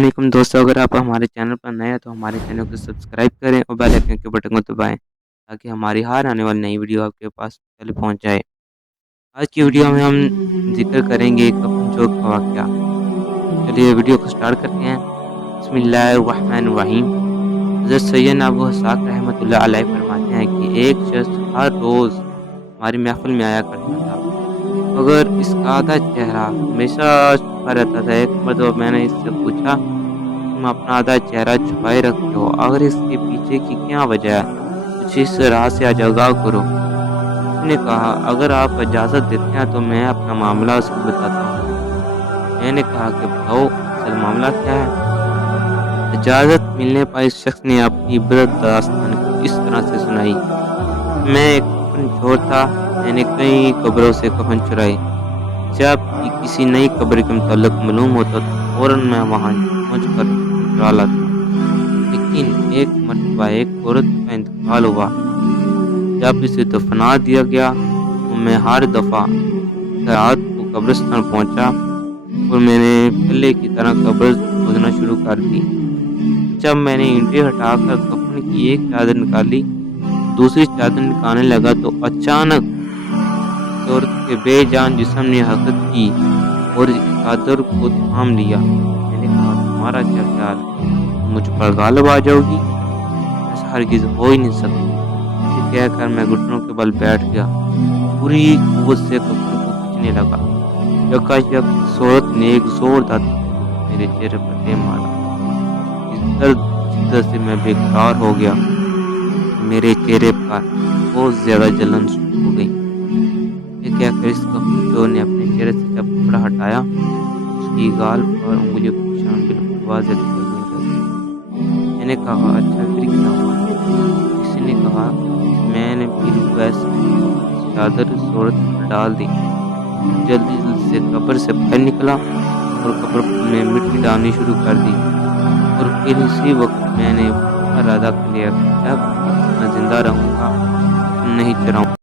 वालेकुम दोस्तों, अगर आप हमारे चैनल पर नए हैं तो हमारे चैनल को सब्सक्राइब करें और बेल आइकन के बटन को दबाएं ताकि हमारी हर आने वाली नई वीडियो आपके पास पहले पहुंच जाए। आज की वीडियो में हम जिक्र करेंगे कफन जोग का वाक़या। चलिए वीडियो को स्टार्ट करते हैं। बिस्मिल्लाहिर्रहमानिर्रहीम। हज़रत सैयदना अबू इसहाक़ रहमतुल्लाह अलैह फरमाते हैं कि एक शख्स हर रोज़ हमारी महफ़िल में आया करता था, मगर इसका आधा चेहरा हमेशा छुपा रहता था। एक मर्तबा मैंने इससे पूछा, तुम अपना आधा चेहरा छुपाए रखते हो, आखिर इसके पीछे की क्या वजह है? मुझे इस राज से आज आगाह करो। उसने कहा, अगर आप इजाज़त देते हैं तो मैं अपना मामला उसको बताता हूँ। मैंने कहा कि बताओ, असल मामला क्या है? इजाज़त मिलने पर इस शख्स ने अपनी इबरत दास्तान कुछ इस तरह से सुनाई। मैं एक कफन चोर था। मैंने कई कब्रों से कफन चुराए। जब भी किसी नई कब्र के मुताल्लिक मालूम होता तो फ़ौरन मैं वहाँ पहुँच कर कफन चुरा लाता। लेकिन एक मर्तबा एक औरत का इंतकाल हुआ। जब इसे दफना दिया गया तो मैं हर दफ़ा रात को कब्रिस्तान पहुँचा और मैंने पहले की तरह कब्र खोदना शुरू कर दी। जब मैंने ईंटें हटाकर कफन की एक चादर निकाली, दूसरी चादर निकालने लगा तो अचानक उस औरत के बेजान जिस्म ने हरकत की और चादर को थाम लिया। मैंने कहा, तुम्हारा क्या ख्याल है? तुम मुझ पर गालिब आ जाओगी? ऐसा हरगिज़ हो ही नहीं सकता। ये कहकर मैं घुटनों के बल बैठ गया, पूरी कुव्वत से कफन को खींचने लगा। यकायक उस औरत ने एक जोरदार थप्पड़ मेरे चेहरे पर दे मारा। इस दर्द शिद्दत से मैं बेकरार हो गया। मेरे चेहरे पर बहुत ज़्यादा जलन शुरू हो गई। ये कहकर इस कफन चोर ने अपने चेहरे से जब कपड़ा हटाया, उसकी गाल पर उंगलियों के निशान बिल्कुल वाज़ेह दिखाई देने लगे। मैंने कहा, अच्छा फिर क्या हुआ? किसी ने कहा, मैंने फिर वैसे चादर उस औरत पर डाल दी, जल्दी से कब्र से बाहर निकला और कब्र में मिट्टी डालनी शुरू कर दी। और फिर उसी वक्त मैंने इरादा कर लिया कि जब तक मैं जिंदा रहूंगा नहीं चुराऊंगा।